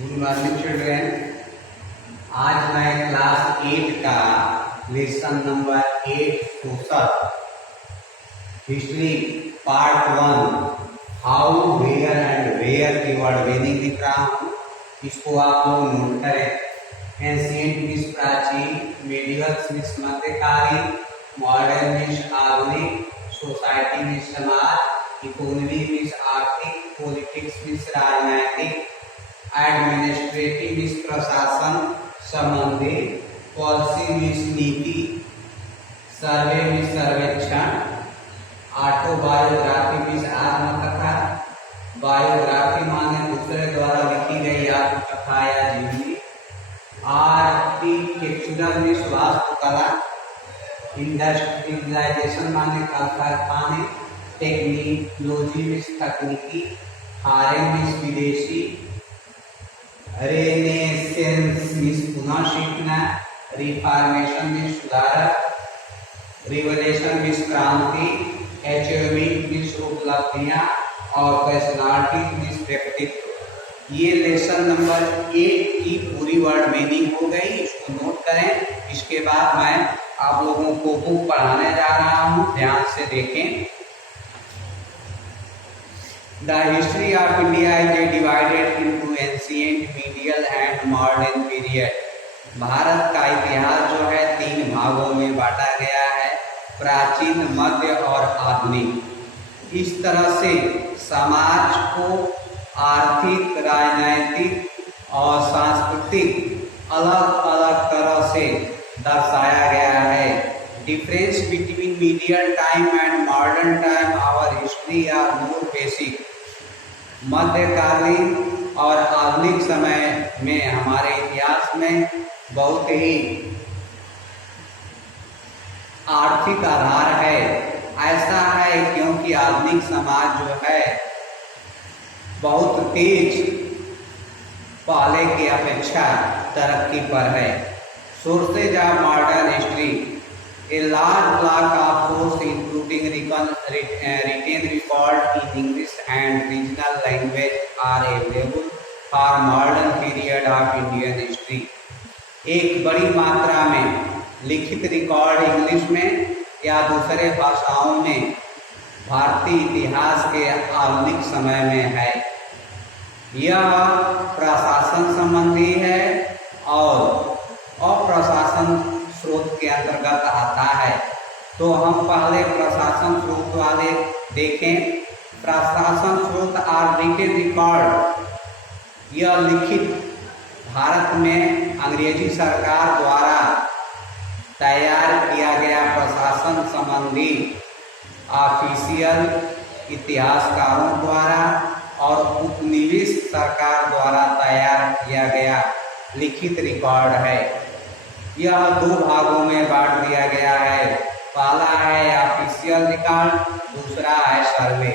Good morning children. आज मैं class 8 का lesson number 8 social history part 1 how where and where की word meaning लिख रहा हूँ। इसको आप लोग नोट करें। एंशिएंट मीन्स प्राचीन, मेडिवल मीन्स मध्यकालीन, मॉडर्न मीन्स आधुनिक, सोसाइटी मीन्स समाज, इकोनॉमी मीन्स आर्थिक, पॉलिटिक्स मीन्स राजनैतिक, एडमिनिस्ट्रेटिव मीन्स प्रशासन संबंधी, पॉलिसी मीन्स नीति, सर्वे मीन्स सर्वेक्षण, ऑटोबायोग्राफी मीन्स आत्मकथा, बायोग्राफी माने दूसरे द्वारा लिखी गई आत्मकथा या जीवनी, आर्किटेक्चरल मीन्स वास्तुकला, इंडस्ट्रियलाइजेशन माने कारखाने, टेक्नोलॉजी मीन्स तकनीकी, फॉरेन मीन्स विदेशी, रेनेसेंस मीन्स पुनः सीखना, रिफॉर्मेशन मीन्स सुधारक, रिवोल्यूशन मीन्स क्रांति, अचीवमेंट मीन्स उपलब्धियां और पर्सनालिटी मीन्स व्यक्तित्व। ये लेसन नंबर 8 की पूरी वर्ड मीनिंग हो गई। इसको नोट करें। इसके बाद मैं आप लोगों को बुक पढ़ाने जा रहा हूँ, ध्यान से देखें। The history of India is divided into ancient, medieval and modern period. Bharat का इतिहास जो है 3 भागों में बांटा गया है, प्राचीन, मध्य और आधुनिक। इस तरह से समाज को आर्थिक, राजनैतिक और सांस्कृतिक अलग अलग तरह से दर्शाया गया है। Difference between medieval time and modern time our history are more basic. मध्यकालीन और आधुनिक समय में हमारे इतिहास में बहुत ही आर्थिक आधार है। ऐसा है क्योंकि आधुनिक समाज जो है बहुत तेज पहले की अपेक्षा तरक्की पर है। Sources of modern history, a large block of sources including written record in English and regional language are available for modern period of Indian history. एक बड़ी मात्रा में लिखित रिकॉर्ड इंग्लिश में या दूसरे भाषाओं में भारतीय इतिहास के आधुनिक समय में है। यह प्रशासन संबंधी है और अप्रशासन स्रोत के अंतर्गत आता है। तो हम पहले प्रशासन स्रोत वाले देखें। प्रशासन स्रोत आर रिटेन रिकॉर्ड, यह लिखित भारत में अंग्रेजी सरकार द्वारा तैयार किया गया प्रशासन संबंधी ऑफिशियल इतिहासकारों द्वारा और उपनिवेश सरकार द्वारा तैयार किया गया लिखित रिकॉर्ड है। यह 2 भागों में बांट दिया गया है। पहला है ऑफिशियल रिकॉर्ड, दूसरा है सर्वे।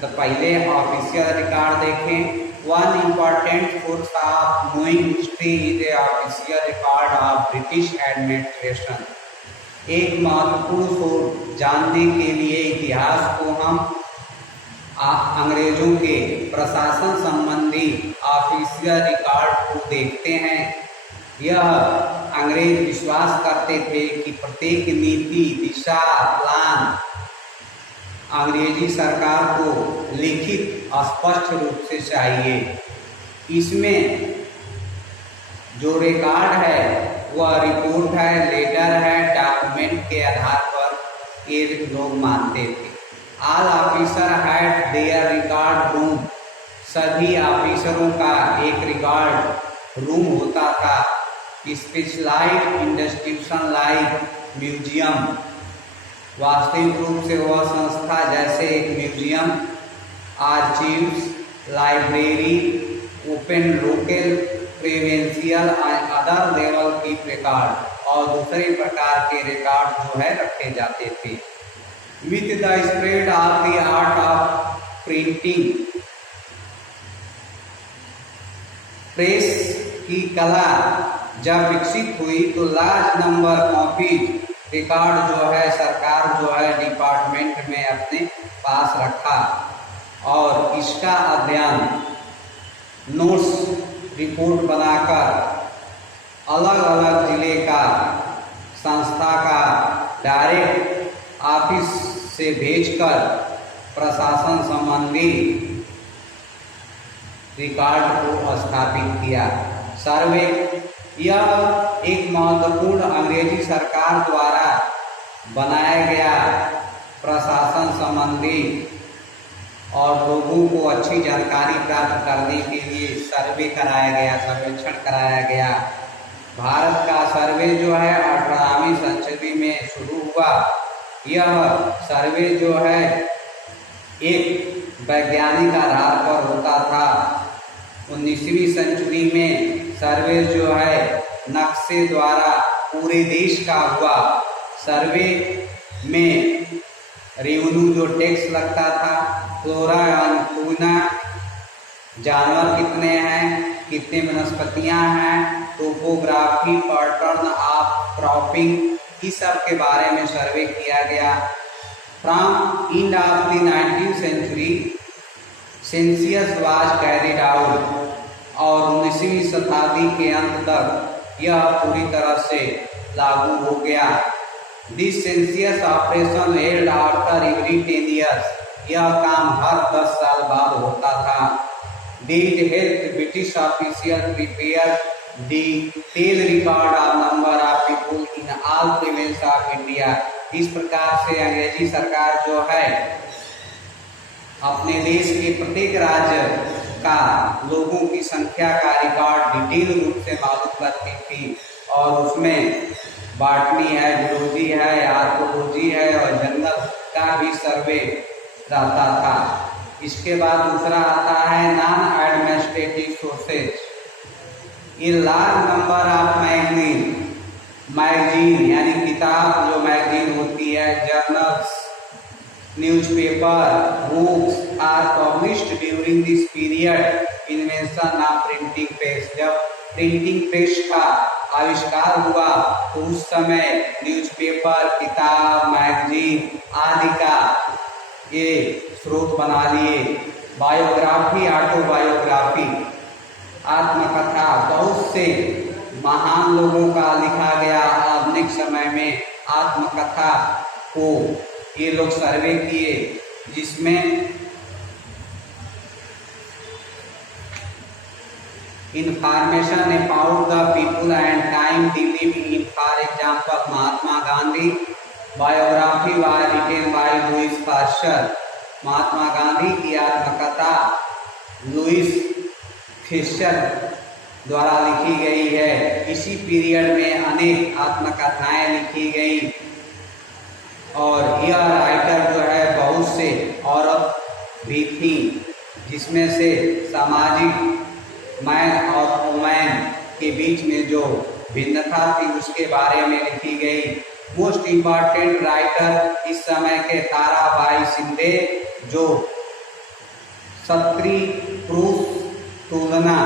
तो पहले ऑफिशियल रिकॉर्ड देखें। One important source of knowing history is a official record of British administration. एक महत्वपूर्ण सोर्स जानने के लिए इतिहास को हम अंग्रेजों के प्रशासन संबंधी ऑफिशियल रिकॉर्ड को देखते हैं। यह अंग्रेज विश्वास करते थे कि प्रत्येक नीति, दिशा, प्लान अंग्रेजी सरकार को लिखित स्पष्ट रूप से चाहिए। इसमें जो रिकॉर्ड है वह रिपोर्ट है, लेटर है, डॉक्यूमेंट के आधार पर ये लोग मानते थे। All officer had there record room, सभी ऑफिसरों का एक रिकॉर्ड रूम होता था। स्पेशलाइज्ड इंस्टीट्यूशन लाइक म्यूजियम, वास्तविक रूप से वह संस्था जैसे एक museum, archives, library, open local, provincial other level की रिकॉर्ड और दूसरे प्रकार के रिकॉर्ड जो है रखे जाते थे। With the spread of the art of printing, press की कला जब विकसित हुई तो लार्ज नंबर कॉपीज रिकॉर्ड जो है सरकार जो है डिपार्टमेंट में अपने पास रखा और इसका अध्ययन नोट्स रिपोर्ट बनाकर अलग अलग जिले का संस्था का डायरेक्ट ऑफिस से भेजकर प्रशासन संबंधी रिकॉर्ड को स्थापित किया। सर्वे यह एक महत्वपूर्ण अंग्रेजी सरकार द्वारा बनाया गया प्रशासन संबंधी और लोगों को अच्छी जानकारी प्राप्त करने के लिए सर्वे कराया गया, सर्वेक्षण कराया गया। भारत का सर्वे जो है 18वीं सदी में शुरू हुआ। यह सर्वे जो है एक वैज्ञानिक आधार पर होता था। 19वीं सदी में सर्वे जो है नक्शे द्वारा पूरे देश का हुआ। सर्वे में रेवेन्यू जो टैक्स लगता था, फ्लोरा एवं फौना, जानवर कितने हैं, कितने वनस्पतियां हैं, टोपोग्राफी, पैटर्न ऑफ क्रॉपिंग, इस सब के बारे में सर्वे किया गया। From end of the 19th century census was carried out, और 19वीं शताब्दी के अंत तक यह पूरी तरह से लागू हो गया। This census operation held after every 10 years, यह काम हर 10 साल बाद होता था। These helped British officials prepare detailed record of number of people in all provinces of India। इस प्रकार से अंग्रेजी सरकार जो है अपने देश के प्रत्येक राज्य का लोगों की संख्या का रिकॉर्ड डिटेल रूप से मालूम करती थी, और उसमें बॉटनी है, जूलॉजी है, आर्कोलॉजी है और जंगल का भी सर्वे रहता था। इसके बाद दूसरा आता है नॉन एडमिनिस्ट्रेटिव सोर्सेज। ये लार्ज नंबर ऑफ मैगजीन यानी किताब जो मैगजीन होती है, journals, newspaper, books are published during this period. Invention of printing press, जब प्रिंटिंग प्रेस का आविष्कार हुआ तो उस समय न्यूज़पेपर, किताब, मैगजीन आदि का ये स्रोत बना लिए। बायोग्राफी, ऑटोबायोग्राफी, आत्मकथा, बहुत से महान लोगों का लिखा गया आधुनिक समय में आत्मकथा को ये लोग सर्वे किए, जिसमें information about the people and time they live in. For example Mahatma Gandhi, biography was written by Louis Pasteur. Mahatma Gandhi की आत्मकथा लुइस पास्चर द्वारा लिखी गई है। इसी पीरियड में अनेक आत्मकथाएं लिखी गई, और यह राइटर जो है बहुत से औरत भी थी, जिसमें से सामाजिक मैन और वुमेन के बीच में जो भिन्नता थी उसके बारे में लिखी गई। मोस्ट इम्पॉर्टेंट राइटर इस समय के ताराबाई शिंदे, जो स्त्री पुरुष तुलना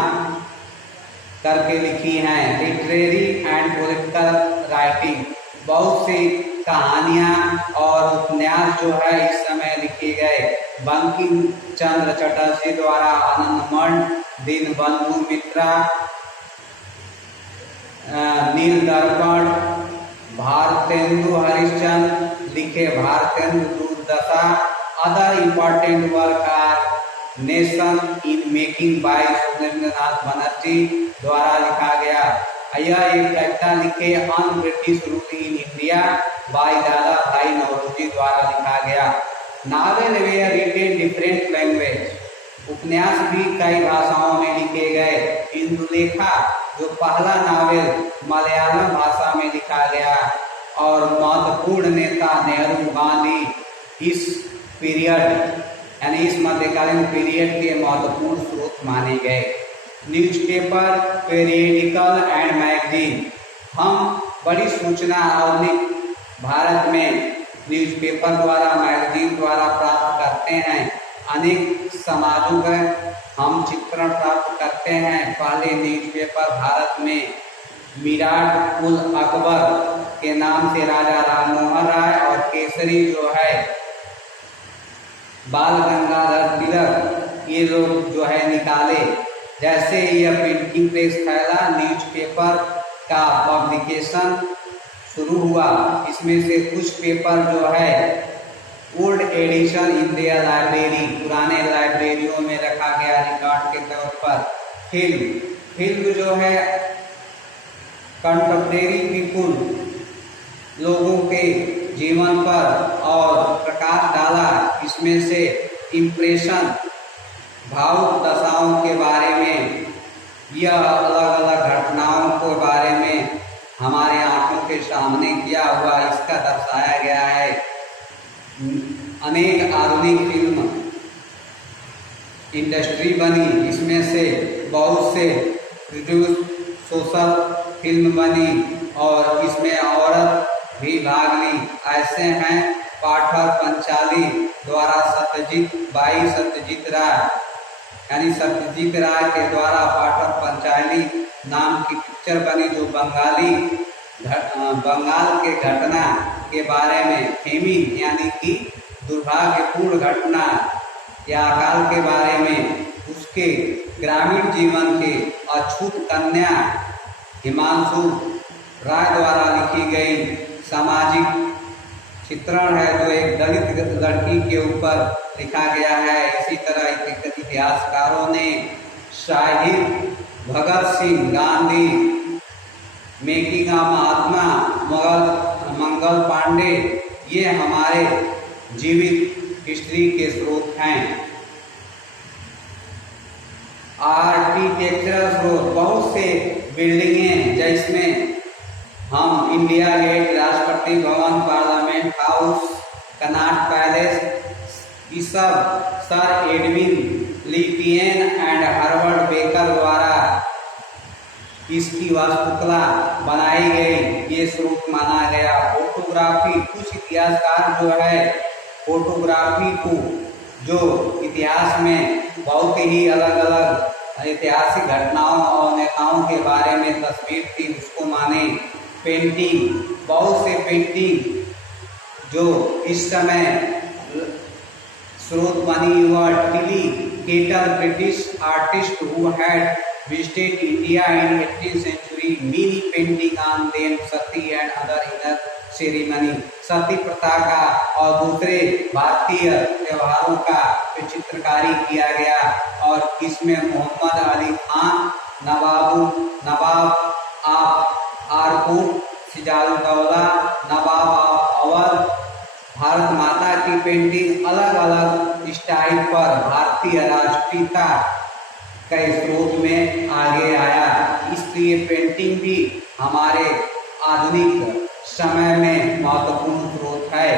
करके लिखी हैं। लिटरेरी एंड पॉलिटिकल राइटिंग, बहुत सी कहानियां और उपन्यास जो है इस समय लिखे गए। बंकिम चंद्र चटर्जी द्वारा आनंदमठ, दीनबंधु मित्रा, नील दर्पण, भारतेंदु हरिश्चंद्र लिखे Bharatendu Durdasha. Other important work are nation in making by Surendranath Banerjee द्वारा लिखा गया। यह एक कविता लिखे on British rule in India by Dadabhai Naoroji द्वारा लिखा गया। Novel were written different language, उपन्यास भी कई भाषाओं में लिखे गए। इंदुलेखा जो पहला नावल मलयालम भाषा में लिखा गया, और महत्वपूर्ण नेता नेहरू, गांधी इस पीरियड यानी इस मध्यकालीन पीरियड के महत्वपूर्ण स्रोत माने गए। न्यूज़पेपर, पेरियडिकल एंड मैगजीन, हम बड़ी सूचना आधुनिक भारत में न्यूज़पेपर द्वारा, मैगजीन द्वारा प्राप्त करते हैं। अनेक समाजों का हम चित्रण प्राप्त करते हैं। पहले न्यूज़पेपर भारत में मिराट उल अकबर के नाम से राजा राम मोहन राय और केसरी जो है बाल गंगाधर तिलक, ये लोग जो है निकाले। जैसे यह प्रिंटिंग प्रेस फैला, न्यूज़पेपर का पब्लिकेशन शुरू हुआ। इसमें से कुछ पेपर जो है old addition in their library, पुराने लाइब्रेरियों में रखा गया रिकॉर्ड के तौर पर। फिल्म जो है कंटेम्परेरी पीपुल, लोगों के जीवन पर और प्रकाश डाला। इसमें से इम्प्रेशन, भावुक दशाओं के बारे में, यह अलग अलग घटनाओं के बारे में हमारे आंखों के सामने किया हुआ इसका दर्शाया गया है। अनेक आधुनिक फिल्म इंडस्ट्री बनी, इसमें से बहुत से प्रोड्यूस सोशल फिल्म बनी और इसमें औरत भी भाग ली। ऐसे हैं पाठक पंचाली द्वारा सत्यजीत राय, यानी सत्यजीत राय के द्वारा पाठक पंचाली नाम की पिक्चर बनी, जो बंगाल के घटना के बारे में, फेमिन यानी कि दुर्भाग्यपूर्ण घटना या अकाल के बारे में, उसके ग्रामीण जीवन के अछूत कन्या हिमांशु राय द्वारा लिखी गई सामाजिक चित्रण है, जो एक दलित लड़की के ऊपर लिखा गया है। इसी तरह इतिहासकारों ने शहीद भगत सिंह, गांधी, मेकिंग ऑफ महात्मा, मंगल पांडे, ये हमारे जीवित हिस्ट्री के स्रोत हैं। आर्किटेक्चरल स्रोत, बहुत से बिल्डिंगें जिसमें हम India gate, Rashtrapati Bhavan, parliament house, Connaught palace, ये सब sir Edwin Lutyens and Herbert Baker द्वारा इसकी वास्तुकला बनाई गई, ये स्रोत माना गया। फोटोग्राफी, कुछ इतिहासकार जो है फोटोग्राफी को, जो इतिहास में बहुत ही अलग अलग ऐतिहासिक घटनाओं और नेताओं के बारे में तस्वीर थी, उसको माने। पेंटिंग, बहुत से पेंटिंग जो इस समय स्रोत बनी, वह Tilly kettle, British artist who had visited India in 18th century, many painting on them, Sati and other inner ceremony, सती प्रथा का और दूसरे भारतीय त्योहारों का चित्रकारी किया गया। और इसमें मोहम्मद अली खान, नवाब ऑफ आरकोट, सिराजुद्दौला, नवाब ऑफ अवध, भारत माता की पेंटिंग, अलग अलग स्टाइल पर भारतीय राष्ट्रीयता के स्रोत में आगे आया। इसलिए पेंटिंग भी हमारे आधुनिक समय में महत्वपूर्ण स्रोत है।